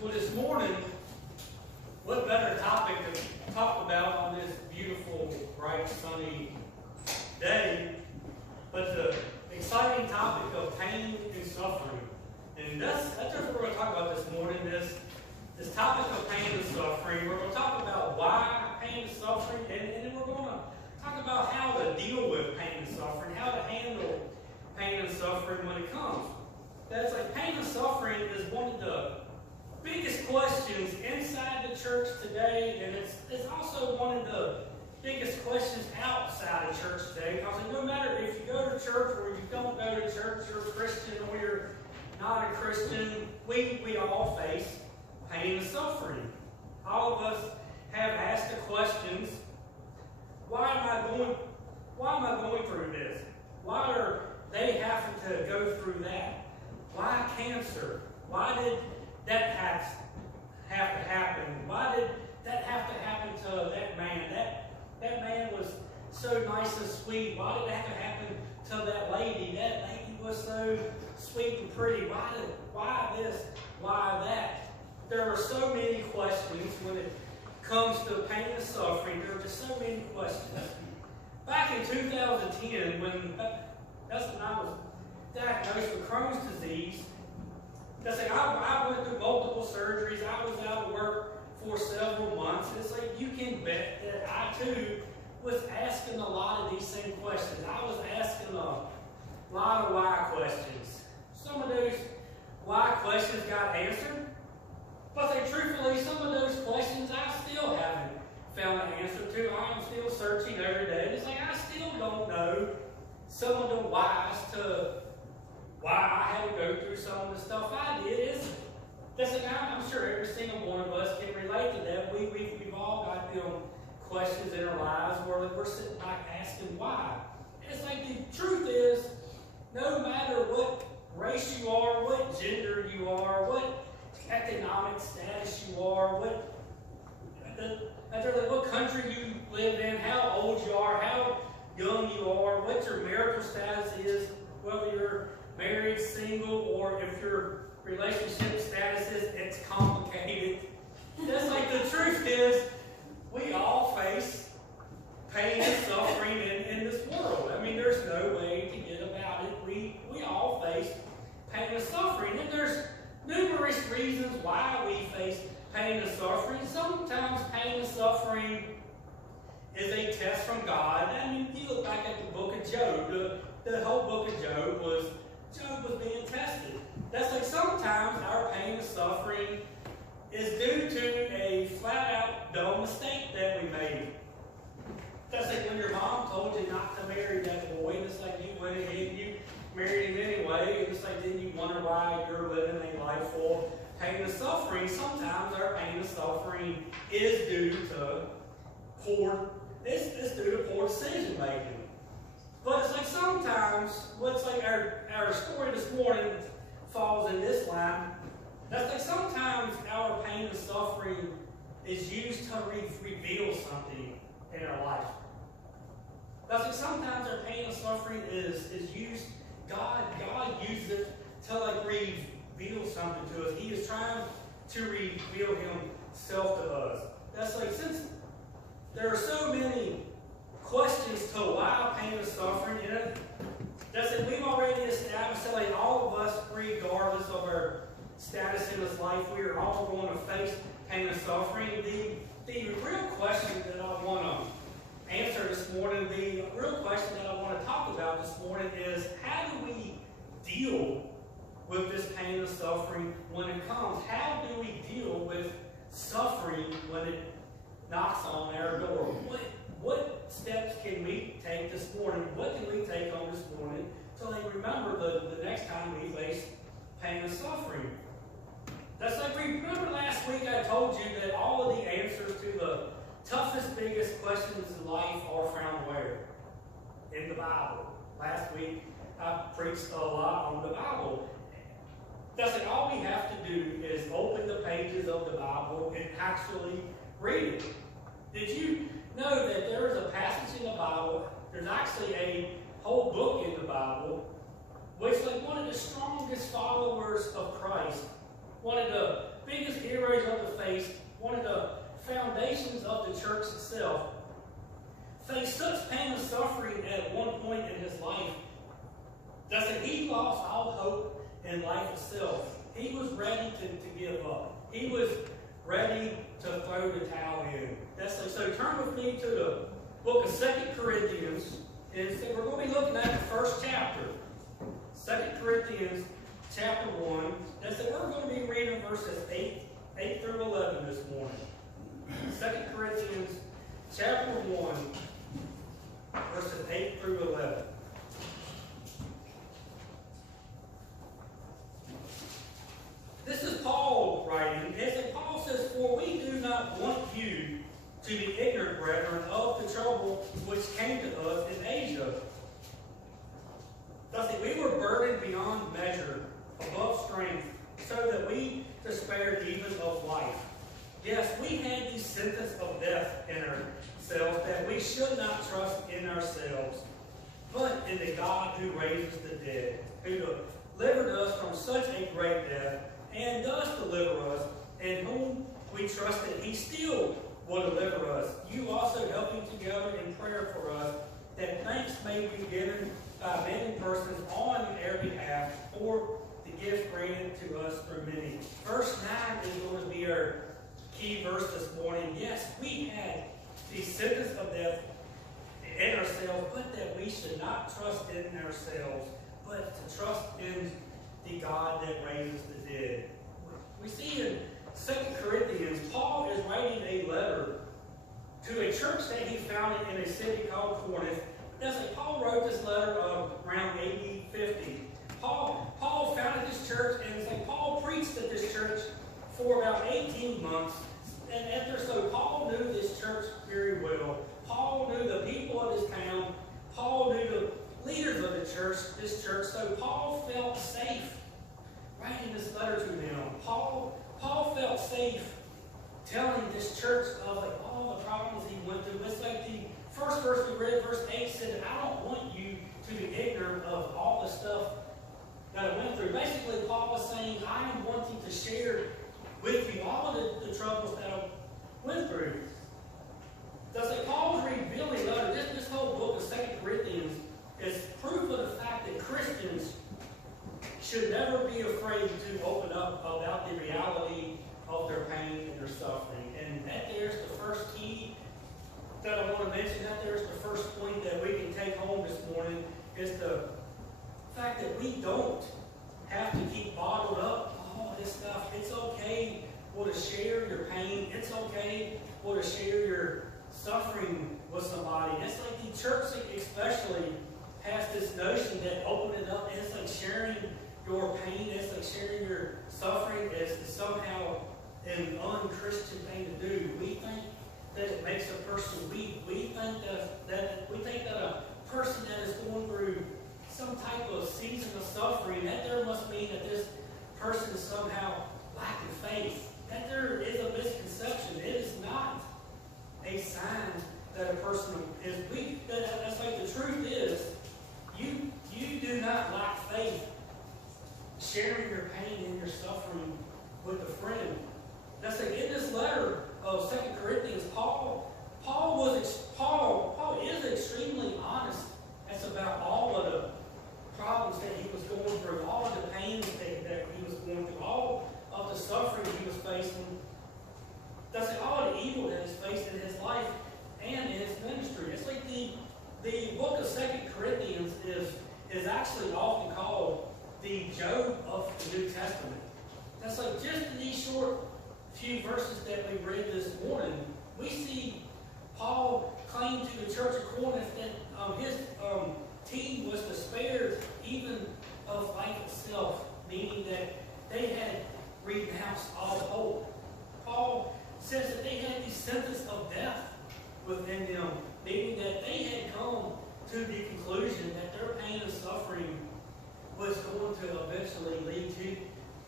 Well, this morning, what better topic to talk about on this beautiful, bright, sunny day, but the exciting topic of pain and suffering. And that's what we're going to talk about this morning, this topic of pain and suffering. We're going to talk about why pain and suffering, and then we're going to talk about how to deal with pain and suffering, how to handle pain and suffering when it comes. That's like pain and suffering is one of the biggest questions inside the church today, and it's also one of the biggest questions outside of church today. Because no matter if you go to church or you don't go to church, you're a Christian or you're not a Christian, we all face pain and suffering. All of us have asked the questions, why am I going through this? Why are they having to go through that? Why cancer? Why did that have to happen? Why did that have to happen to that man? That man was so nice and sweet. Why did that have to happen to that lady? That lady was so sweet and pretty. Why this? Why that? There are so many questions when it comes to pain and suffering. There are just so many questions. Back in 2010, that's when I was diagnosed with Crohn's disease. That's like I went through multiple surgeries. I was out of work for several months. It's like you can bet that I too was asking a lot of these same questions. I was asking a lot of why questions. Some of those why questions got answered, but truthfully, some of those questions I still haven't found an answer to. I'm still searching every day. It's like I still don't know some of the whys to why I had to go through some of the stuff I did. That's like I'm sure every single one of us can relate to that. We've all got them questions in our lives where we're sitting back asking why. And it's like the truth is, no matter what race you are, what gender you are, what economic status you are, what country you live in, how old you are, how young you are, what your marital status is, whether you're married, single, or if your relationship status is, it's complicated. That's like the truth is, we all face pain and suffering in this world. I mean, there's no way to get about it. We all face pain and suffering. And there's numerous reasons why we face pain and suffering. Sometimes pain and suffering is a test from God. I mean, you look back at the book of Job. The whole book of Job was being tested. That's like sometimes our pain and suffering is due to a flat-out dumb mistake that we made. That's like when your mom told you not to marry that boy, and it's like you went ahead and you married him anyway, and it's like then you wonder why you're living a life full of pain and suffering. Sometimes our pain and suffering is due to poor decision making. But it's like sometimes, what's like our story this morning falls in this line. That's like sometimes our pain and suffering is used to reveal something in our life. That's like sometimes our pain and suffering is used, God uses it to like reveal something to us. He is trying to reveal himself to us. That's like, since there are so many questions to why pain and suffering, that's it. We've already established that like all of us, regardless of our status in this life, we are all going to face pain and suffering. The real question that I want to answer this morning, the real question that I want to talk about this morning is, how do we deal with this pain and suffering when it comes? How do we deal with suffering when it knocks on our door? What steps can we take this morning? What can we take on this morning so they remember the next time we face pain and suffering? That's like, remember last week I told you that all of the answers to the toughest, biggest questions in life are found where? In the Bible. Last week I preached a lot on the Bible. That's like all we have to do is open the pages of the Bible and actually read it. Did you know that there is a passage in the Bible, there's actually a whole book in the Bible, which like one of the strongest followers of Christ, one of the biggest of the faith, one of the foundations of the church itself, faced such pain and suffering at one point in his life that he lost all hope in life itself. He was ready to give up. He was ready to throw the towel in. So turn with me to the book of 2 Corinthians. And so we're going to be looking at the first chapter. 2 Corinthians chapter 1. We're going to be reading verses 8 through 11 this morning. 2 Corinthians chapter 1, verses 8 through 11. This is Paul writing. And Paul says, "For we do not want you to be ignorant, brethren, of the trouble which came to us in Asia. Thus we were burdened beyond measure, above strength, so that we despaired even of life. Yes, we had the sentence of death in ourselves, that we should not trust in ourselves, but in the God who raises the dead, who delivered us from such a great death, and does deliver us, in whom we trusted he still will deliver us. You also helping together in prayer for us, that thanks may be given by many persons on their behalf for the gift granted to us through many." Verse 9 is going to be our key verse this morning. Yes, we had the sentence of death in ourselves, but that we should not trust in ourselves, but to trust in the God that raises the dead. We see in 2 Corinthians, Paul is writing a letter to a church that he founded in a city called Corinth. Paul wrote this letter around AD 50. Paul founded this church, and Paul preached at this church for about 18 months. And so Paul knew this church very well. Paul knew the people of this town. Paul knew the leaders of the church, this church. So Paul felt safe writing this letter to them. Paul felt safe telling this church of all the problems he went through. It's like the first verse we read, verse 8, said, "I don't want you to be ignorant of all the stuff that I went through." Basically, Paul was saying, I am wanting to share with you all of the troubles that I went through. Thus, Paul was revealing letter. This whole book of 2 Corinthians is proof of the fact that Christians should never be afraid to open up about the reality of their pain and their suffering. And that there's the first key that I want to mention. That there's the first point that we can take home this morning, is the fact that we don't have to keep bottled up all this stuff. It's okay to share your pain. It's okay to share your suffering with somebody. It's like the church especially has this notion that opening it up, it's like sharing your pain, it's like sharing your suffering is somehow an unchristian thing to do. We think that it makes a person weak. We think that a person that is going through some type of season of suffering, that there must mean that this person is somehow lacking faith. That there is a misconception. It is not a sign that a person is weak. That's like the truth is, you do not lack faith sharing your pain and your suffering with a friend. That's like in this letter of 2 Corinthians, Paul is extremely honest. That's about all of the problems that he was going through, all of the pains that he was going through, all of the suffering he was facing. That's like all of the evil that he's faced in his life and in his ministry. It's like the book of 2 Corinthians is actually often called the Job of the New Testament. That's like just in these short few verses that we read this morning, we see Paul claim to the church of Corinth that his team was despaired even of life itself, meaning that they had renounced all hope. Paul says that they had the sentence of death within them, meaning that they had come to the conclusion that their pain and suffering was going to eventually lead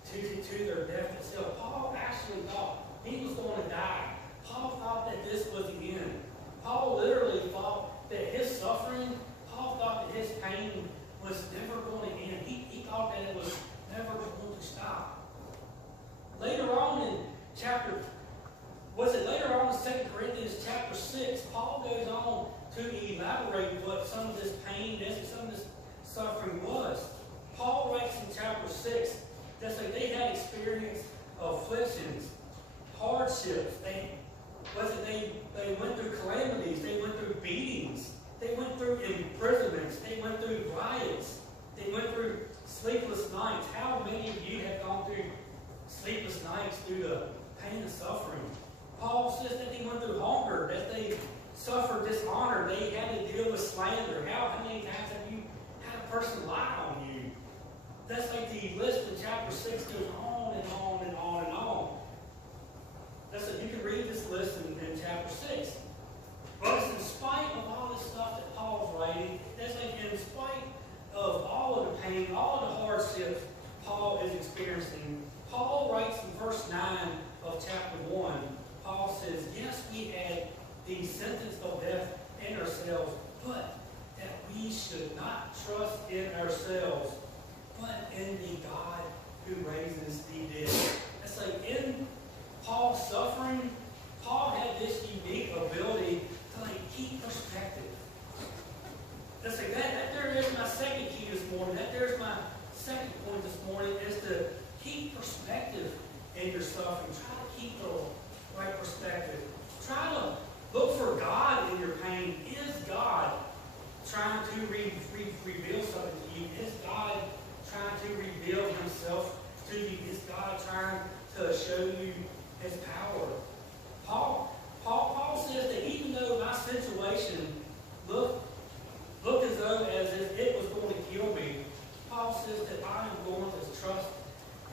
to their death itself. Paul actually thought he was going to die. Paul thought that this was the end. Paul literally thought that his suffering, Paul thought that his pain was never going to end. He thought that it was never going to stop. Later on in chapter Paul goes on to elaborate what some of this pain is and some of this suffering was. Paul writes in chapter 6 that they had experienced afflictions, hardships. They went through calamities. They went through beatings. They went through imprisonments. They went through riots. They went through sleepless nights. How many of you have gone through sleepless nights through the pain and suffering? Paul says that they went through hunger, that they suffered dishonor. They had to deal with slander. How many times have you had a person lie on you? That's like the list in chapter 6 goes on and on and on and on. You can read this list in chapter 6. But it's in spite of all this stuff that Paul's writing, that's like in spite of all of the pain, all of the hardships Paul is experiencing, Paul writes in verse 9 of chapter 1, Paul says, yes, we had the sentence of death in ourselves, but that we should not trust in ourselves, but in the God who raises the dead. It's like in Paul's suffering, Paul had this unique ability to keep perspective. That's like that there is my second key this morning. There's my second point this morning is to keep perspective in your suffering. Try to keep the right perspective. Try to look for God in your pain. Is God trying to reveal something to you? Is God trying to reveal himself to you? Is God trying to show you his power? Paul says that even though my situation looked as though as if it was going to kill me, Paul says that I am going to trust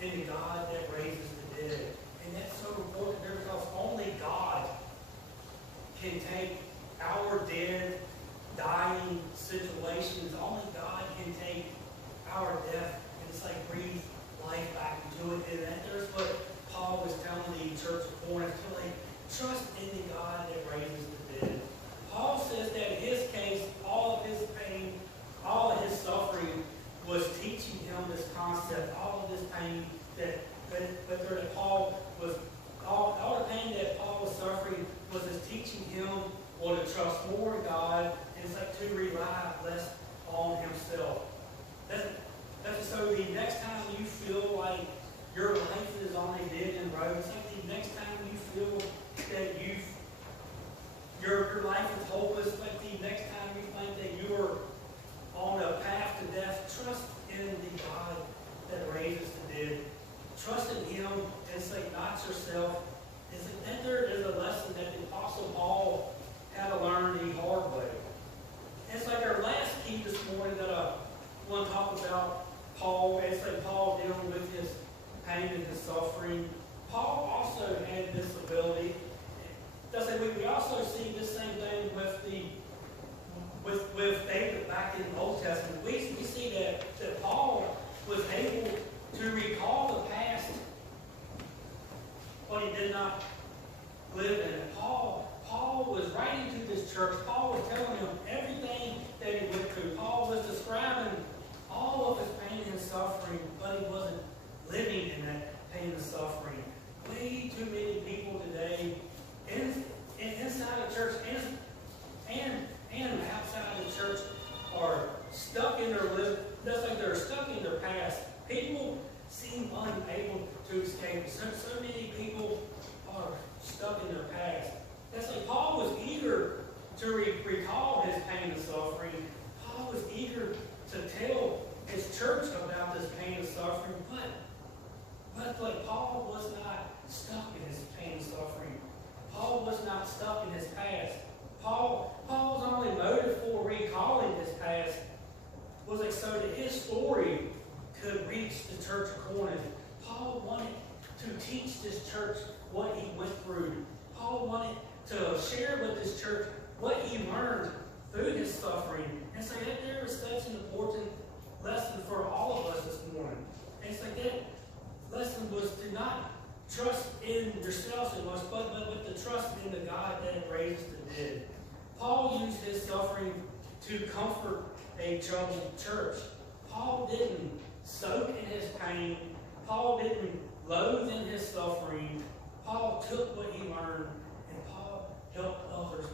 in the God that raises the dead. And that's so important there because only God can take our dead, dying situations. Only God can take our death and it's breathe life back into it. And there's what Paul was telling the church of Corinth to trust in the God that raises the dead. Paul says that in his case, all of his pain, all of his suffering was teaching him this concept, all of this pain that Paul was, all the pain that Paul was suffering was just teaching him to trust more in God and to rely less on himself. So the next time you feel like your life is on a dead end road, it's the next time you feel that your life is hopeless, the next time you think that you're on a path to death, trust in the God that raises the dead. Trust in him and not yourself. That there is a lesson that the Apostle Paul had to learn the hard way. It's our last key this morning that I want to talk about Paul. It's Paul dealing with his pain and his suffering. Paul also had this ability. We also see this same thing with David back in the Old Testament. We see that Paul was able to recall the past, but he did not live in it. Paul was writing to this church. Paul was telling them everything that he went through. Paul was describing all of his pain and suffering, but he wasn't living in that pain and suffering. Way too many people today inside the church and outside the church are stuck in their life. That's they're stuck in their past. People seem unable to escape. So many people are stuck in their past. That's Paul was eager to recall his pain and suffering. Paul was eager to tell his church about this pain and suffering, but Paul was not stuck in his pain and suffering. Paul was not stuck in his past. Paul's only motive for recalling his past was so that his story could reach the church of Corinth. Paul wanted to teach this church what he went through. Paul wanted to share with this church what he learned through his suffering. And so that there is such an important lesson for all of us this morning. And so that lesson was to not trust in yourself so much, but to trust in the God that raised the dead. Paul used his suffering to comfort a troubled church. Paul didn't soak in his pain. Paul didn't loathe in his suffering. Paul took what he learned, and Paul helped others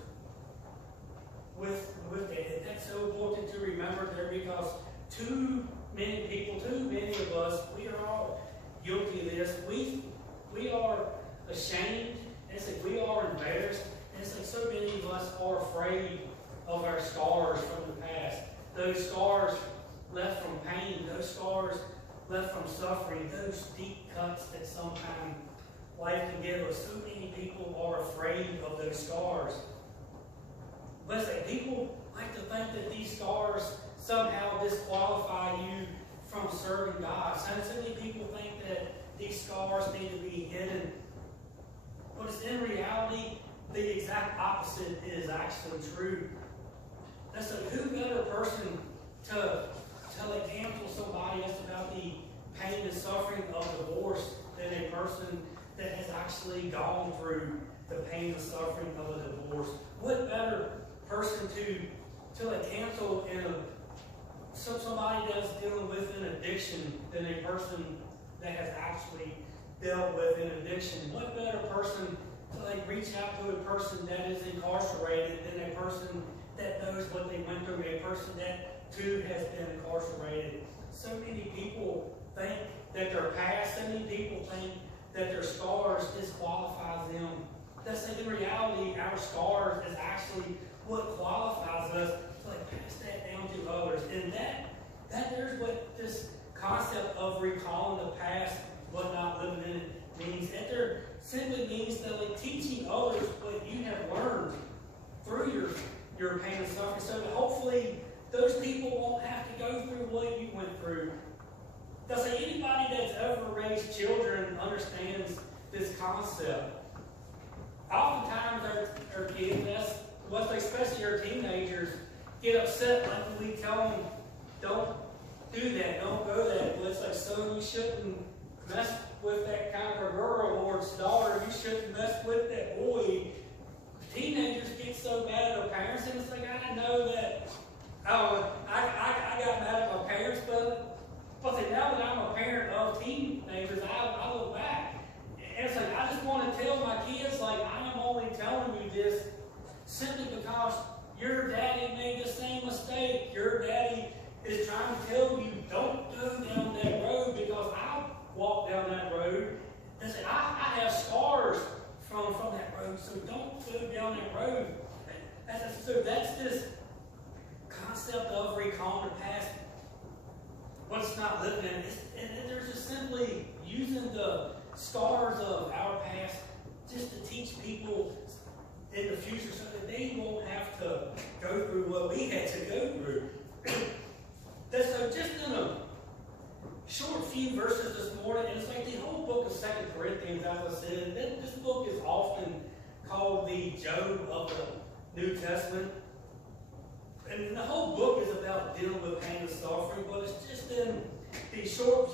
with that. And that's so important to remember there, because too many people, too many of us, we are all guilty of this. We are ashamed, and it's like we are embarrassed, and it's like so many of us are afraid of our scars from the past. Those scars left from pain, those scars left from suffering, those deep cuts that sometimes life can give us. So many people are afraid of those scars. But it's like people like to think that these scars somehow disqualify you from serving God. So many people think that these scars need to be hidden. But it's in reality, the exact opposite is actually true. That's like, who better person to like counsel somebody else about the pain and suffering of divorce than a person that has actually gone through the pain and suffering of a divorce? What better person to like counsel in somebody that's dealing with an addiction than a person that has actually dealt with an addiction? What better person to like reach out to a person that is incarcerated than a person that knows what they went through, a person that too has been incarcerated? So many people think that their past, so many people think that their scars disqualifies them. That's like in reality, our scars is actually what qualifies us to like pass that down to others. And that there's what this concept of recalling the past but not living in it means. That there simply means that like teaching others what you have learned through your pain and suffering, so that hopefully those people won't have to go through what you went through. Because like anybody that's ever raised children understands this concept. Oftentimes our kids, especially our teenagers, get upset like when we tell them, don't do that, don't go that. Well, it's like, son, you shouldn't mess with that kind of a girl, or it's daughter, you shouldn't mess with that boy. Teenagers get so mad at their parents, and it's like, I know that, I got mad at my parents, but now that I'm a parent of teenagers, I look back, and it's like, I just want to tell my kids, like, I'm only telling you this simply because your daddy made the same mistake. Your daddy is trying to tell you, don't go down that road, because I walked down that road. And say, I have scars from that road, so don't go down that road. So that's this concept of recalling the past, what's not living in it. And they're just simply using the scars of our past just to teach people in the future so that they won't have to go through what we had to go through. So just in a short few verses this morning, and it's like the whole book of 2 Corinthians, as I said, this book is often called the Job of the New Testament. And the whole book is about dealing with pain and suffering, but it's just in the short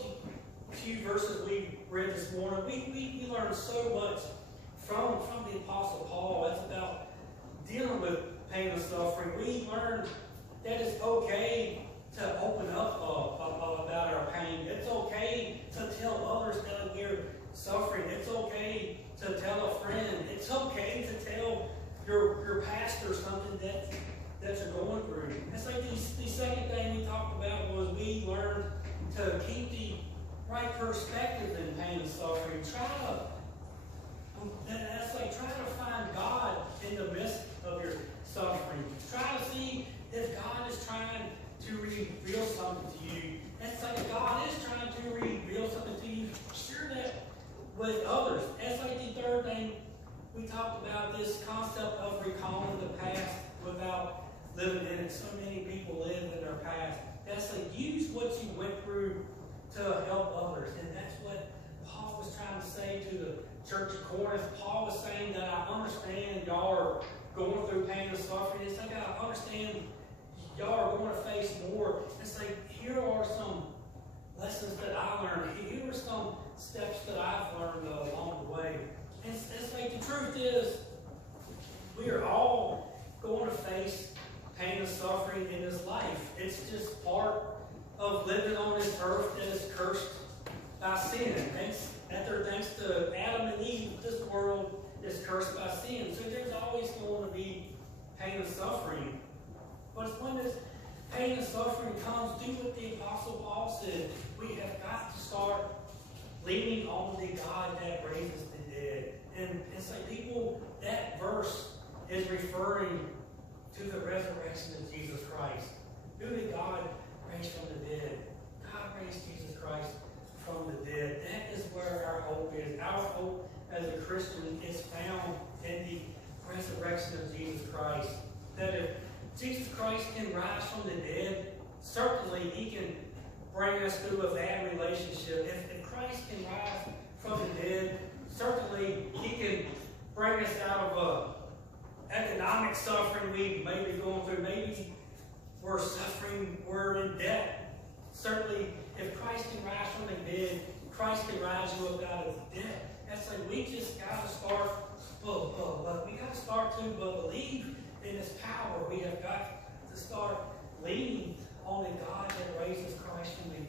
few verses we read this morning, we learned so much from the Apostle Paul. It's about dealing with pain and suffering. We learned that it's okay to open up about our pain. It's okay to tell others that we're suffering. It's okay to tell a friend. It's okay to tell your pastor something that you're going through. It's like the second thing we talked about was we learned to keep the right perspective in pain and suffering. Try to find God in the midst of your suffering. Try to see if God is trying to reveal something to you. It's like if God is trying to reveal something to you, share that with others. It's like the third thing we talked about, this concept of recalling the past without living in it. So many people live in their past. That's like, use what you went through to help others. And that's what Paul was trying to say to the church of Corinth. Paul was saying that I understand y'all are going through pain and suffering. It's like I understand y'all are going to face more. It's like, here are some lessons that I learned. Here are some steps that I've learned along the way. And it's like the truth is, we are all going to face pain and suffering in this life. It's just part of living on this earth that is cursed by sin. Thanks to Adam and Eve, this world is cursed by sin. So there's always going to be pain and suffering. But when this pain and suffering comes, do what the Apostle Paul said. We have got to start leaning on the God that raises the dead. And it's like people, that verse is referring to the resurrection of Jesus Christ. Who did God raise from the dead? God raised Jesus Christ from the dead. That is where our hope is. Our hope as a Christian is found in the resurrection of Jesus Christ. That if Jesus Christ can rise from the dead, certainly He can bring us through a bad relationship. If Christ can rise from the dead, certainly He can bring us out of economic suffering we may be going through. Maybe we're suffering, we're in debt. Certainly, if Christ can rise from the dead, Christ can rise you up out of debt. That's like we just got to start, we got to start to believe in His power. We have got to start leaning on the God that raises Christ from the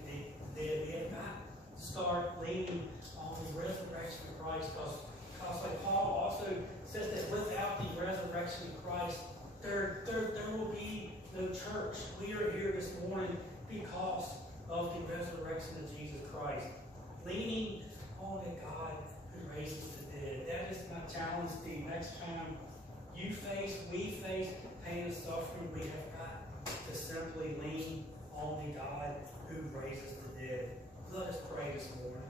dead. We have got to start leaning on the resurrection of Christ, because like Paul also says that without the resurrection of Christ, there will be no church. We are here this morning because of the resurrection of Jesus Christ. Leaning on the God who raises the dead. That is my challenge the next time we face pain and suffering, we have got to simply lean on the God who raises the dead. Let us pray this morning.